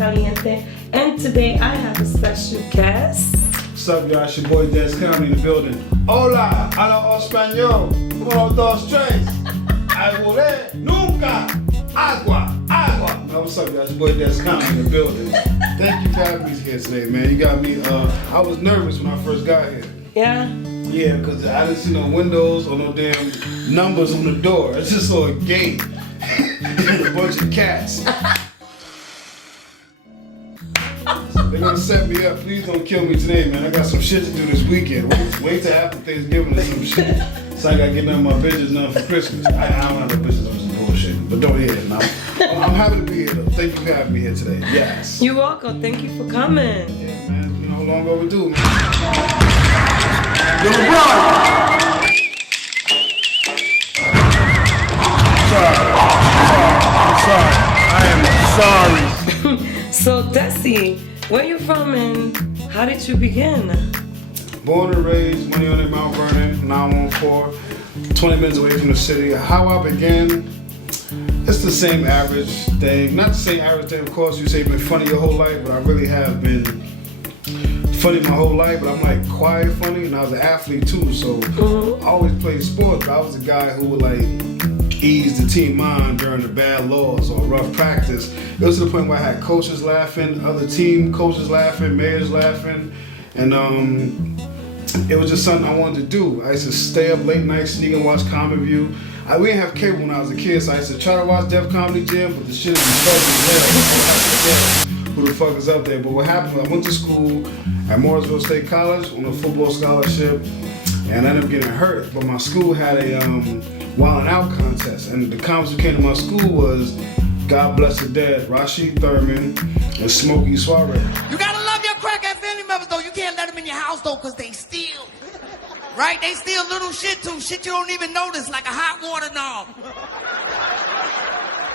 Caliente, and today I have a special guest. What's up, y'all? It's your boy Des County in the building. Hola, habla español. Uno, dos, tres. Agua, nunca. Agua. Now, what's up, y'all? It's your boy Des County in the building. Thank you for having me here today, man. You got me, I was nervous when I first got here. Yeah? Yeah, because I didn't see no windows or no damn numbers on the door. I just saw a gate and a bunch of cats. They're gonna set me up. Please don't kill me today, man. I got some shit to do this weekend. Wait till after Thanksgiving or some shit. So I gotta get none of my bitches done for Christmas. I don't have no bitches, I'm just bullshit. But don't hear it now. I'm happy to be here though. Thank you for having me here today. Yes. You're welcome. Thank you for coming. Yeah, man. You know how long overdue, man. Yo, bro! Sorry. I am sorry. So, Desi, where you from and how did you begin? Born and raised, money on in Mount Vernon, 914, 20 minutes away from the city. How I began, it's the same average thing. Not the same average thing, of course. You say you've been funny your whole life, but I really have been funny my whole life. But I'm like quiet funny, and I was an athlete too, so I always played sports. But I was the guy who would like ease the team mind during the bad laws or rough practice. It was to the point where I had coaches laughing, other team coaches laughing, mayors laughing, and it was just something I wanted to do. I used to stay up late nights, sneak and watch Comic View. We didn't have cable when I was a kid, so I used to try to watch Def Comedy Jam, but the shit is fucking hell. Who the fuck is up there? But what happened was I went to school at Morrisville State College on a football scholarship, and I ended up getting hurt. But my school had a Wild 'N Out contest, and the comics who came to my school was God Bless the Dead, Rashid Thurman, and Smokey Soiree. You gotta love your crackhead family members though. You can't let them in your house though, cause they steal. Right? They steal little shit too. Shit you don't even notice, like a hot water knob.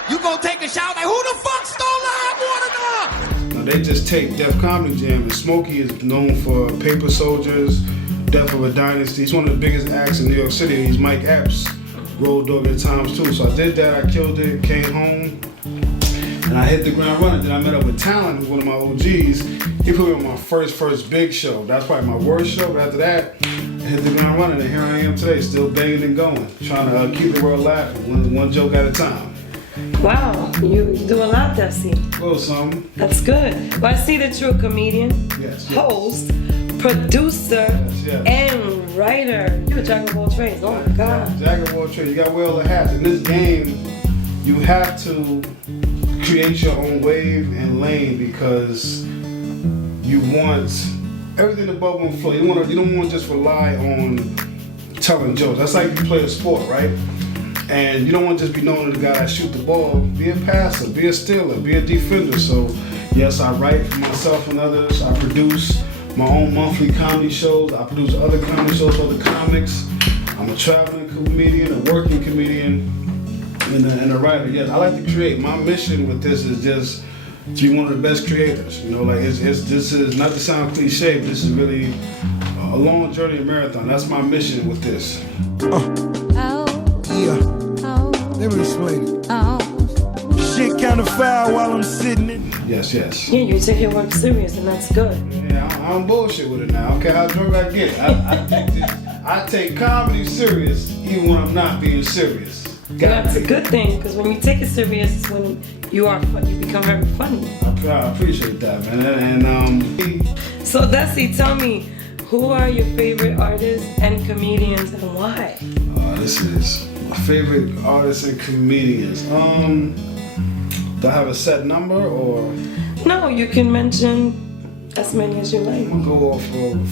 You gonna take a shower like, who the fuck stole the hot water knob? Now they just take Def Comedy Jam, and Smokey is known for Paper Soldiers, Death of a Dynasty. He's one of the biggest acts in New York City. He's Mike Epps, Road Dogg at times too. So I did that, I killed it, came home, and I hit the ground running. Then I met up with Talent, who's one of my OGs. He put me on my first big show. That's probably my worst show, but after that, I hit the ground running, and here I am today, still banging and going, trying to keep the world laughing, one joke at a time. Wow, you do a lot, Desi. A little something. That's good. Well, I see that you're a comedian, Yes. host, producer, Yes. and writer. You're a jack of all trades. Oh my God. Jack of all trades. You got to wear all the hats. In this game, you have to create your own wave and lane because you want everything to bubble and flow. You don't want to just rely on telling jokes. That's like you play a sport, right? And you don't want to just be known as the guy that shoot the ball. Be a passer, be a stealer, be a defender. So yes, I write for myself and others. I produce my own monthly comedy shows. I produce other comedy shows for the comics. I'm a traveling comedian, a working comedian, and a writer. Yes, I like to create. My mission with this is just to be one of the best creators. You know, like this is not to sound cliche, but this is really a long journey, a marathon. That's my mission with this. Yeah, let me explain it. Shit kinda foul while I'm sitting in. Yes. Yeah, you take your work serious, and that's good. Yeah, I don't bullshit with it now. I don't care how drunk I get. I take comedy serious even when I'm not being serious. That's a good thing, because when you take it serious, it's when you become very funny. I appreciate that, man. And So Desi, tell me, who are your favorite artists and comedians and why? This is my favorite artists and comedians. Do I have a set number or? No, you can mention as many as you like. I'm gonna go off of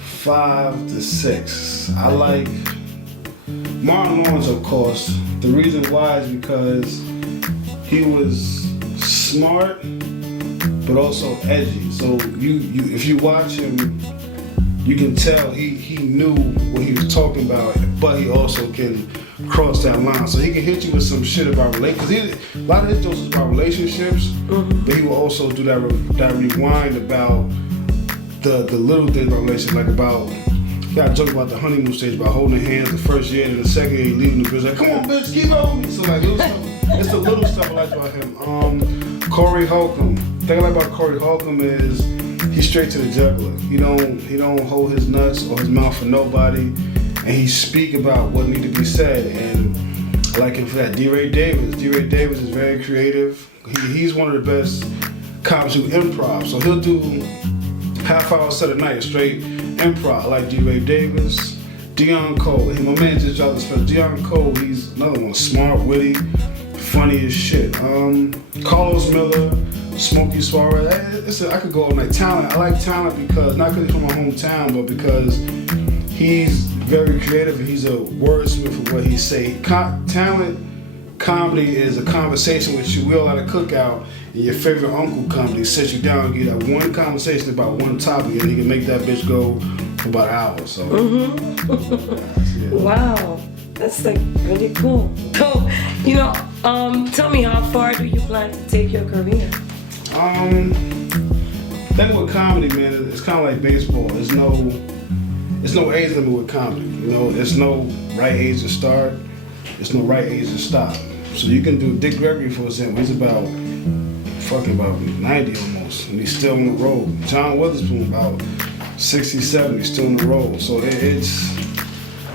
5 to 6. I like Martin Lawrence, of course. The reason why is because he was smart, but also edgy. So if you watch him, you can tell he knew what he was talking about, but he also can cross that line. So he can hit you with some shit about relationships. A lot of his jokes is about relationships, but he will also do that rewind about the little things about relationships, like about he got a joke about the honeymoon stage, about holding hands the first year, and the second year he leaving the bitch like, come on bitch, keep on me. So like it's the little stuff I like about him. Corey Holcomb. The thing I like about Corey Holcomb is he's straight to the jugular. He don't hold his nuts or his mouth for nobody, and he speak about what need to be said. And I like him for that. D-Ray Davis. D-Ray Davis is very creative. He's one of the best comics who improv. So he'll do half-hour set a night straight improv. I like D-Ray Davis. Deion Cole. Hey, my man just dropped this film. Deion Cole, he's another one. Smart, witty, funny as shit. Carlos Miller, Smokey Suarez. I could go all night. Talent. I like Talent because, not because he's from my hometown, but because he's very creative and he's a wordsmith of what he say. Talent comedy is a conversation with you. We all at a cookout and your favorite uncle comedy sits you down and get that one conversation about one topic and he can make that bitch go for about an hour. So yeah. Wow, that's like really cool. So, tell me, how far do you plan to take your career? Thing with comedy, man, it's kind of like baseball. There's no age limit with comedy. There's no right age to start. There's no right age to stop. So you can do Dick Gregory, for example. He's about 90 almost, and he's still on the road. John Witherspoon about 60, 70, still on the road. So it's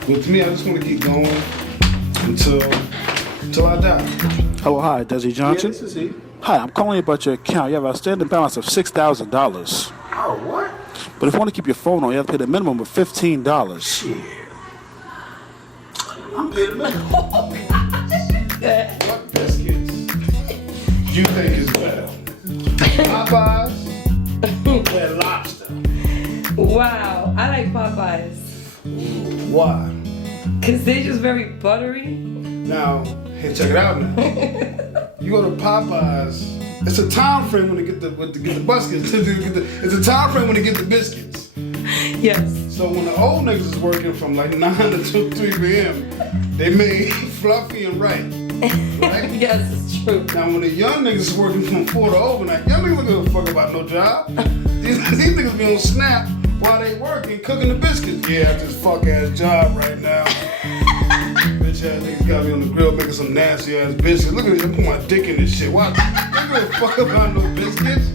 with me. I just want to keep going until I die. Hello, hi, Desi Johnson. Yeah, this is he. Hi, I'm calling you about your account. You have a outstanding balance of $6,000. Oh, what? But if you want to keep your phone on, you have to pay the minimum of $15. Shit. I'm paying the minimum. What biscuits you think is better? Popeyes or Lobster? Wow, I like Popeyes. Why? Cause they're just very buttery. Now, hey, check it out now. You go to Popeyes, it's a time frame when they get the biscuits. It's a time frame when they get the biscuits. Yes. So when the old niggas is working from like 9 to 2, 3 p.m., they made fluffy and right. Right? Yes, it's true. Now when the young niggas is working from 4 to overnight, young niggas don't give a fuck about no job. These niggas be on Snap while they working, cooking the biscuits. Yeah, I just fuck ass job right now. Bitch ass niggas got me on the grill making some nasty ass biscuits. Look at this, I put my dick in this shit. Why? They don't give a fuck about no biscuits.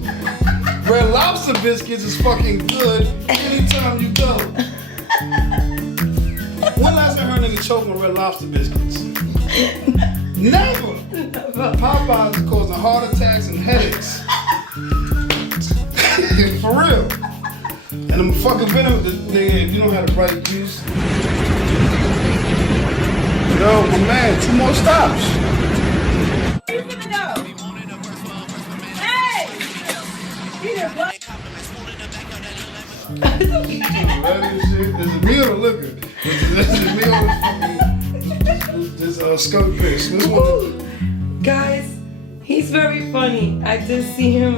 Red Lobster biscuits is fucking good anytime you go. When last time I heard a nigga choking on Red Lobster biscuits? Never. Popeyes is causing heart attacks and headaches. For real. And I'm fucking venom, nigga, if you don't have the right juice. Yo, my man, 2 more stops. This is me or the liquor? This is me or this skunk piss? Which one? Guys, he's very funny. I did see him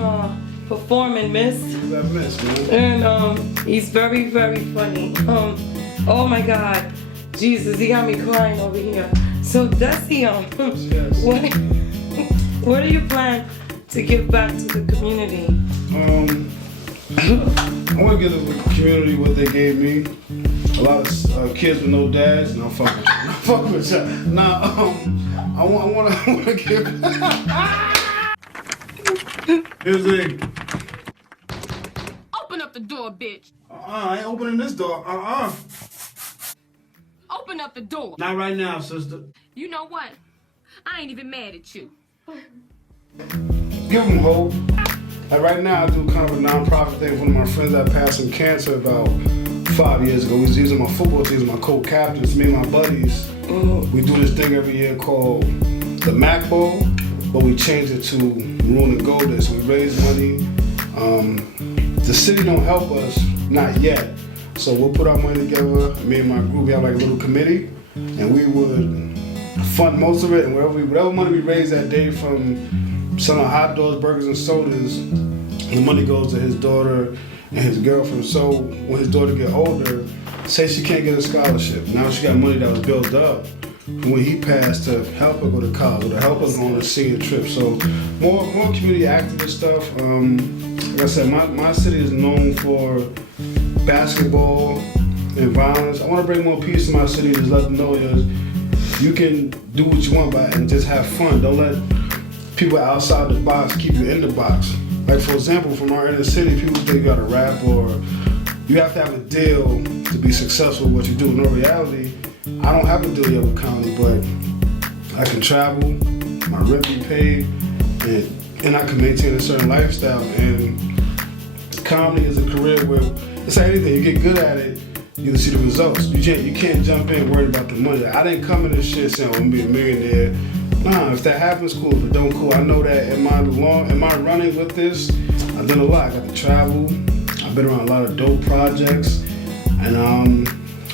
perform in Mist. That Mist, man. And he's very, very funny. Oh my God. Jesus, he got me crying over here. So Desi, Yes. what do you plan to give back to the community? I want to give the community what they gave me. A lot of kids with no dads. No, fuck with y'all. Nah, I want to give. Music. Open up the door, bitch. I ain't opening this door. Open up the door. Not right now, sister. You know what? I ain't even mad at you. Give them hope. Like right now, I do kind of a non-profit thing with one of my friends that passed from cancer about 5 years ago. He's on my football team, he's my co-captains, me and my buddies. We do this thing every year called the Mac Bowl, but we changed it to Maroon and Golden. So we raise money. The city don't help us, not yet. So we'll put our money together. Me and my group, we have like a little committee, and we would fund most of it. And whatever money we raise that day from selling hot dogs, burgers, and sodas, the money goes to his daughter and his girlfriend. So when his daughter get older, say she can't get a scholarship. Now she got money that was built up from when he passed to help her go to college or to help her go on a senior trip. So more community activist stuff. Like I said, my city is known for basketball, and violence. I want to bring more peace to my city. Just let them know you can do what you want and just have fun. Don't let people outside the box keep you in the box. Like for example, from our inner city, people think you gotta rap or you have to have a deal to be successful with what you do. In reality, I don't have a deal yet with comedy, but I can travel, my rent be paid, and I can maintain a certain lifestyle. And comedy is a career where it's like anything. You get good at it, you can see the results. You can't jump in worried about the money. Like, I didn't come in this shit saying I'm gonna be a millionaire. Nah, if that happens, cool. If it don't, cool. I know that am I running with this? I've done a lot. I got to travel. I've been around a lot of dope projects, and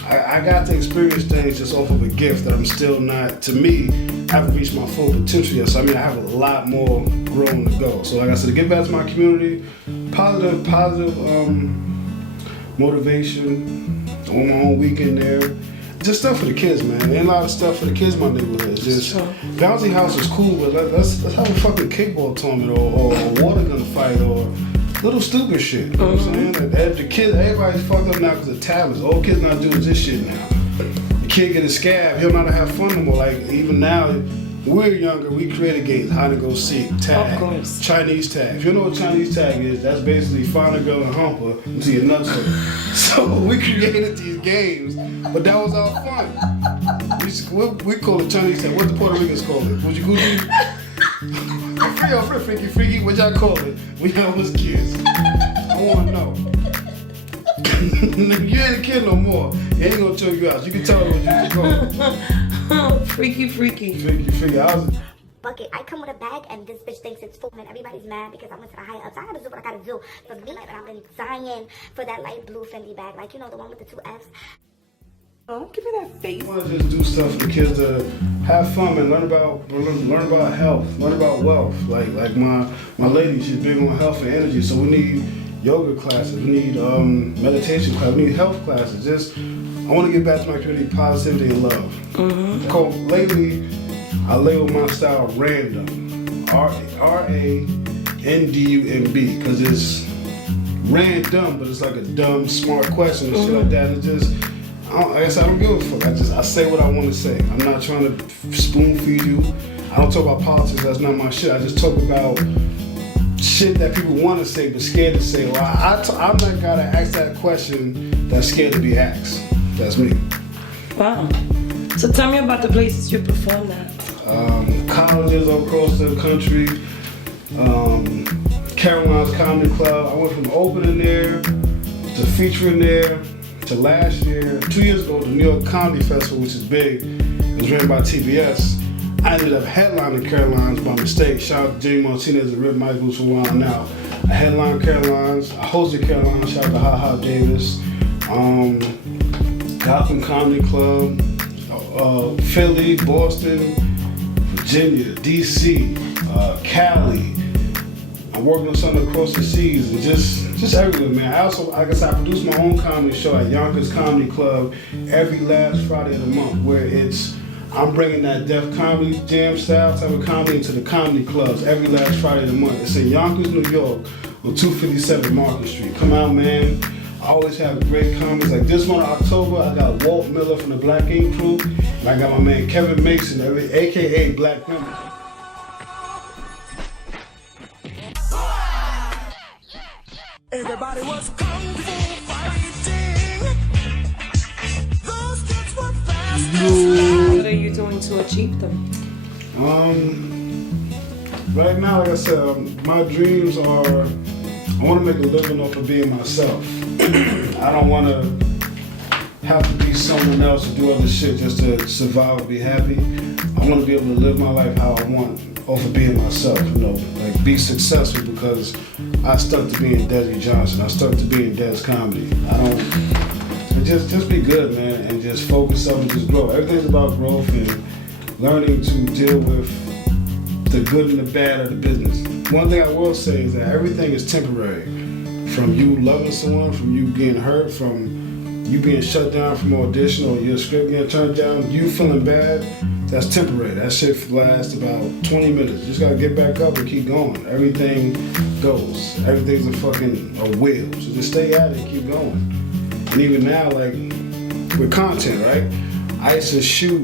I got to experience things just off of a gift that I'm still not. To me, I haven't reached my full potential yet. So I mean, I have a lot more growing to go. So like I said, to give back to my community, positive motivation. On my own weekend there. Just stuff for the kids, man. Ain't a lot of stuff for the kids in my neighborhood. Just bouncy house is cool, but let's have a fucking kickball tournament or a water gun fight or little stupid shit. You know what I'm saying? And the kids, everybody's fucked up now because of tablets. All kids not doing this shit now. The kid get a scab, he'll not have fun no more. Like even now, when we were younger, we created games, hide and go seek, tag, Chinese tag. If you know what Chinese tag is, that's basically find a girl and hump her until your nuts hurt. So we created these games, but that was our fun. We call it Chinese tag. What the Puerto Ricans call it? What you freaky, what y'all call it when y'all was kids? I want to know. You ain't a kid no more. He ain't gonna choke you out. You can tell what you just call. Freaky. Bucket. I come with a bag and this bitch thinks it's full and everybody's mad because I went to the higher ups. I gotta do what I gotta do for me, and I've been dying for that light blue Fendi bag, like you know the one with the 2 F's. Oh, give me that face. I want to just do stuff for the kids to have fun and learn about health, learn about wealth. Like my lady, she's big on health and energy, so we need yoga classes, we need meditation classes, we need health classes. Just I want to get back to my community, positivity and love. Lately, I label my style random, RANDUMB, because it's random, but it's like a dumb, smart question and shit like that. It's just, I guess I don't give a fuck. I say what I want to say. I'm not trying to spoon feed you. I don't talk about politics. That's not my shit. I just talk about shit that people want to say but scared to say. Well, I'm that guy that asks that question that's scared to be asked. That's me. Wow. So tell me about the places you performed at. Colleges all across the country. Caroline's Comedy Club. I went from opening there to featuring there to last year, 2 years ago, the New York Comedy Festival, which is big. It was ran by TBS. I ended up headlining Caroline's by mistake. Shout out to Jimmy Martinez and Rip Michaels for a while now. I headlined Caroline's. I hosted Caroline's. Shout out to Ha Ha Davis. Gotham Comedy Club. Philly, Boston, Virginia, DC, Cali. I'm working on something across the seas and just everywhere, man. I guess I produce my own comedy show at Yonkers Comedy Club every last Friday of the month, where I'm bringing that Def Comedy Jam style type of comedy into the comedy clubs every last Friday of the month. It's in Yonkers, New York, on 257 Market Street. Come out, man. I always have great comedies. Like this one in October, I got Walt Miller from the Black Ink Crew, and I got my man Kevin Mason, aka Black Pimp. Everybody was kung fu fighting. Those kids were fast. What are you doing to achieve them? Right now, like I said, my dreams are, I want to make a living off of being myself. I don't want to have to be someone else or do other shit just to survive and be happy. I want to be able to live my life how I want, off of being myself, you know, like be successful, because I stuck to being Desi Johnson. I stuck to being Des Comedy. Just be good, man, and just focus up and just grow. Everything's about growth and learning to deal with the good and the bad of the business. One thing I will say is that everything is temporary. From you loving someone, from you getting hurt, from you being shut down from audition or your script getting turned down, you feeling bad, that's temporary. That shit lasts about 20 minutes. You just gotta get back up and keep going. Everything goes. Everything's a wheel. So just stay at it and keep going. And even now, like, with content, right? I used to shoot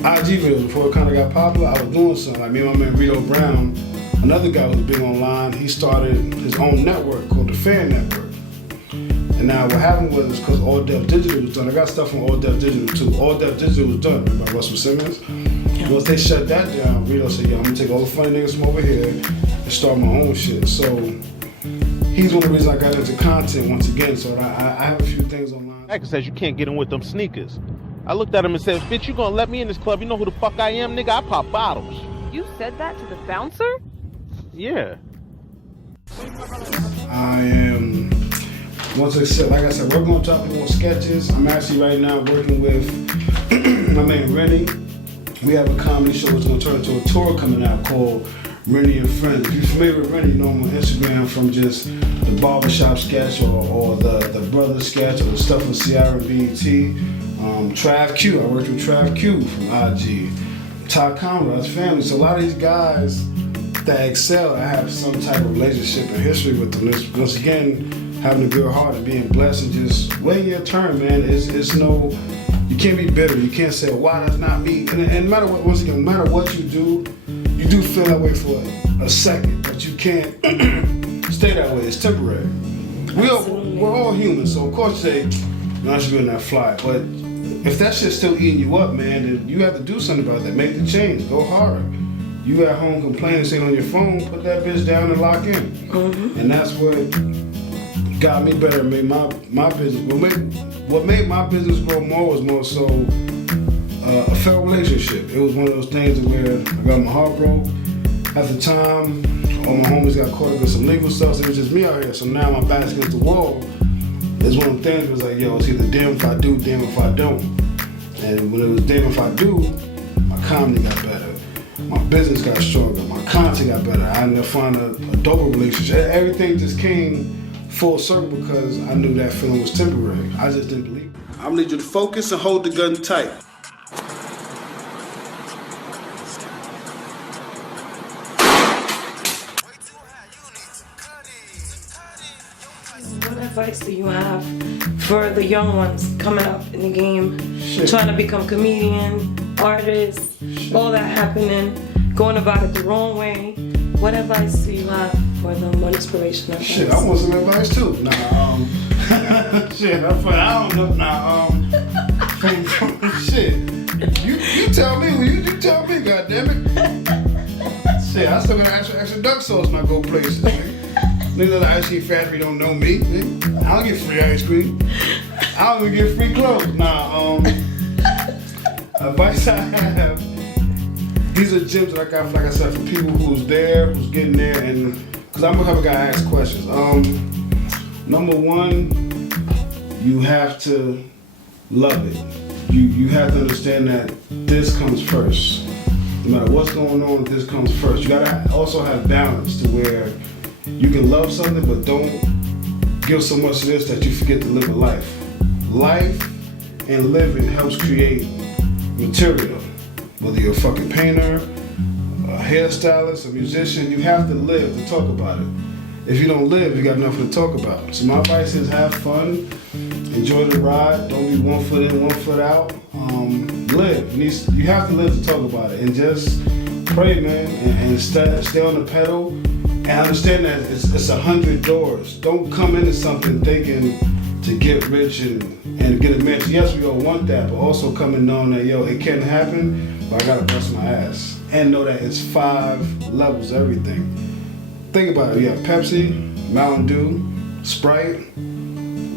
IG videos before it kind of got popular. I was doing something. Like me and my man Rito Brown, another guy who was big online, he started his own network called the Fan Network. And now what happened was, because All Def Digital was done, I got stuff from All Def Digital too. All Def Digital was done by Russell Simmons. Once they shut that down, Rito said, yo, I'm gonna take all the funny niggas from over here and start my own shit. So he's one of the reasons I got into content once again. So I have a few things online. Hacker says you can't get in with them sneakers. I looked at him and said, bitch, you gonna let me in this club? You know who the fuck I am, nigga? I pop bottles. You said that to the bouncer? Yeah. I am, once I said, like I said, working on top of more sketches. I'm actually right now working with my man Rennie. We have a comedy show that's gonna turn into a tour coming out called Rennie and Friends. If you're familiar with Rennie, you know him on Instagram from just the barbershop sketch or the brother sketch or the stuff with Ciara and BET. Trav Q, I worked with Trav Q from IG. Todd Commodore, that's family. So a lot of these guys that excel, I have some type of relationship and history with them. It's, once again, having a good heart and being blessed and just waiting your turn, man. It's no, you can't be bitter. You can't say, why that's not me. And no matter what, once again, no matter what you do feel that way for a second, but you can't stay that way. It's temporary. We're all human, so of course you say, no, I should be on that fly. But if that shit's still eating you up, man, then you have to do something about that. Make the change. Go harder. You at home complaining, sitting on your phone, put that bitch down and lock in. Mm-hmm. And that's what got me better, made my business. What made my business grow more was more so a fair relationship. It was one of those things where I got my heart broke. At the time, all my homies got caught up in some legal stuff, so it was just me out here. So now my back's against the wall. It's one of the things was like, yo, it's either damn if I do, damn if I don't. And when it was damn if I do, my comedy got better. My business got stronger. My content got better. I ended up finding a doper relationship. Everything just came full circle because I knew that feeling was temporary. I just didn't believe it. I'm gonna need you to focus and hold the gun tight. What advice do you have for the young ones coming up in the game, trying to become comedian, artists, all that happening, going about it the wrong way? What advice do you have for them? What inspirational advice? Shit, I want some advice too. Shit, I don't know. Shit, you tell me. You tell me, goddammit. Shit, I still got extra duck sauce when I go places. Niggas at the ice cream factory don't know me. I don't get free ice cream. I don't even get free clothes. Advice I have, these are gems that I got, like I said, for people who's there, who's getting there, and because I'm gonna have a guy ask questions. Number one, you have to love it. You have to understand that this comes first. No matter what's going on, this comes first. You gotta also have balance to where you can love something, but don't give so much of this that you forget to live a life. Life and living helps create material. Whether you're a fucking painter, a hairstylist, a musician, you have to live to talk about it. If you don't live, you got nothing to talk about. So my advice is have fun, enjoy the ride, don't be 1 foot in, 1 foot out. Live. You have to live to talk about it, and just pray, man, and stay on the pedal, and understand that it's 100 doors. Don't come into something thinking to get rich and get a mansion. Yes, we all want that, but also come in knowing that, yo, it can happen, but I gotta bust my ass. And know that it's 5 levels of everything. Think about it. You have Pepsi, Mountain Dew, Sprite,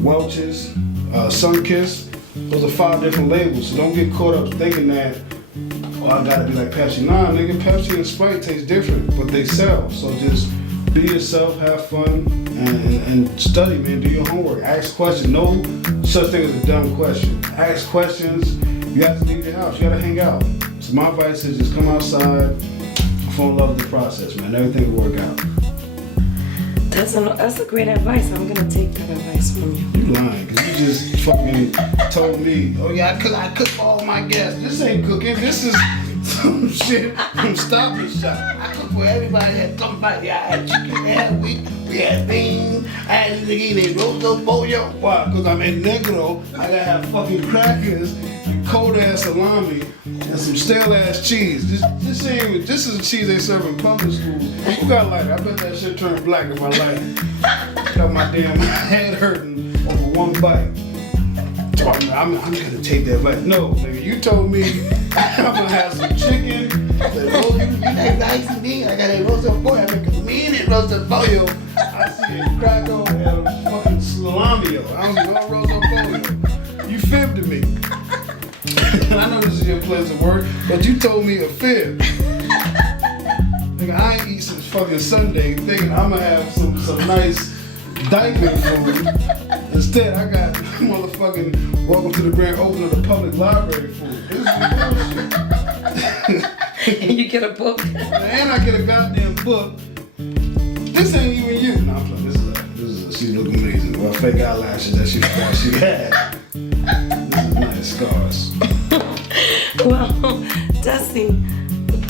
Welch's, Sunkist. Those are 5 different labels. So don't get caught up thinking that, oh, I gotta be like Pepsi. Nah, nigga, Pepsi and Sprite taste different, but they sell. So just be yourself, have fun, and study, man. Do your homework. Ask questions. No such thing as a dumb question. Ask questions. You have to leave your house. You gotta hang out. So my advice is just come outside, fall in love with the process, man. Everything will work out. That's a great advice. I'm gonna take that advice from you. You lying, cause you just fucking told me, oh yeah, I cook for all my guests. This ain't cooking. This is some shit from Stop and Shop. I cooked for everybody. Had somebody. I had chicken, we had wheat, we had beans. I had this nigga eating roast pollo. Why? Because I'm in Negro. I gotta have fucking crackers and cold ass salami and some stale ass cheese. This is the cheese they serve in public schools. Who got like it? I bet that shit turned black if I like it. Got my damn head hurting over one bite. I'm gonna take that bite. No, nigga, you told me I'm gonna have some chicken. You got rice and beans. I got a roast of pollo. I make a mean roasted pollo. I see a cracker and a fucking salami. I don't know roast of pollo. You fibbed to me. I know this is your place of work, but you told me a fib. Nigga, I ain't eat since fucking Sunday thinking I'm gonna have some nice dining food. Instead, I got motherfucking welcome to the grand opening of the public library food. This is bullshit. And you get a book. And I get a goddamn book. This ain't even you. No, I'm playing. This is she look amazing. Well, fake eyelashes that she had. This is nice scars. Well, Dusty,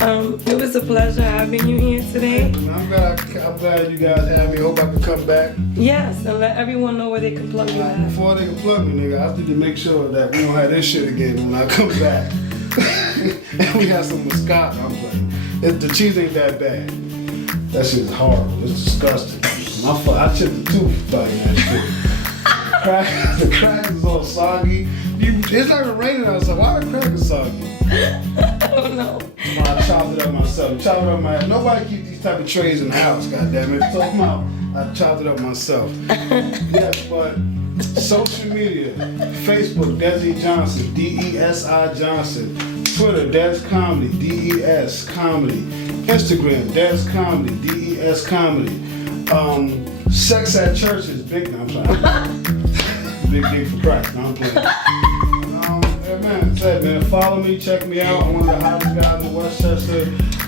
it was a pleasure having you here today. I'm glad you guys have me. Hope I can come back. Yes, and let everyone know where they can plug you at. Before they can plug me, nigga, I need to make sure that we don't have this shit again when I come back. And we have some mascot. I'm playing. The cheese ain't that bad. That shit is horrible. It's disgusting. I chipped the tooth biting that shit. The crack is all soggy. It's like raining outside. Why the crack is soggy? I don't know. I chopped it up myself. Chopped it up my head. Nobody keep these type of trays in the house, goddammit. Talk about I chopped it up myself. Yes, but social media, Facebook, Desi Johnson, DESI Johnson. Twitter, Des Comedy, DES Comedy. Instagram, Des Comedy, DES Comedy. Sex at churches, big. No, I'm sorry. Big dick for Christ. No, I'm playing. Yeah, man, said, man, follow me, check me out. I'm one of the hottest guys in Westchester.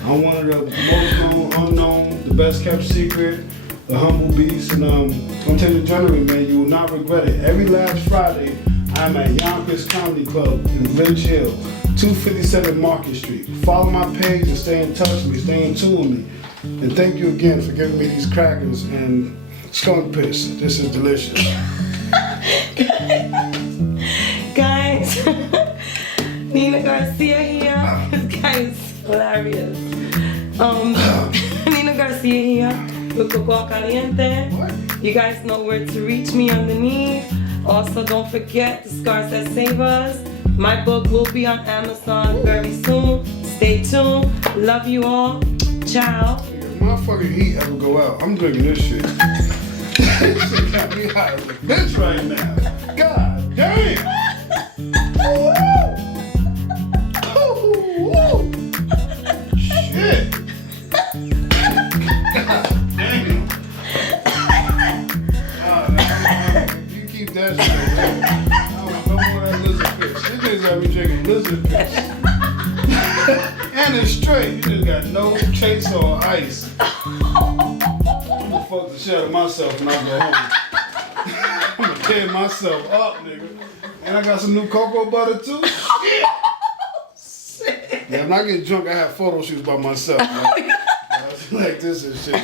I'm one of the most known, unknown, the best kept secret, the humble beast. And gonna tell you generally, man, you will not regret it. Every last Friday, I'm at Yonkers Comedy Club in Ridge Hill, 257 Market Street. Follow my page and stay in touch with me, stay in tune with me. And thank you again for giving me these crackers and skunk piss. This is delicious. Guys, Nina Garcia here. This guy is hilarious. Nina Garcia here with Coco Caliente. You guys know where to reach me underneath. Also, don't forget the Scars That Save Us. My book will be on Amazon very soon. Stay tuned. Love you all. Ciao. If my fucking heat ever go out, I'm drinking this shit. This shit got me hot as a bitch right now. God damn. Oh, oh, shit. God damn. You keep that shit, man. I don't know more of that lizard fish. You niggas got me drinking lizard fish. And it's straight. You just got no chase or ice. I'm gonna fuck the shit out of myself when I go home. I'm gonna tear myself up, nigga. And I got some new cocoa butter too. Shit. Yeah, when I get drunk, I have photo shoots by myself. Right? Like this and shit.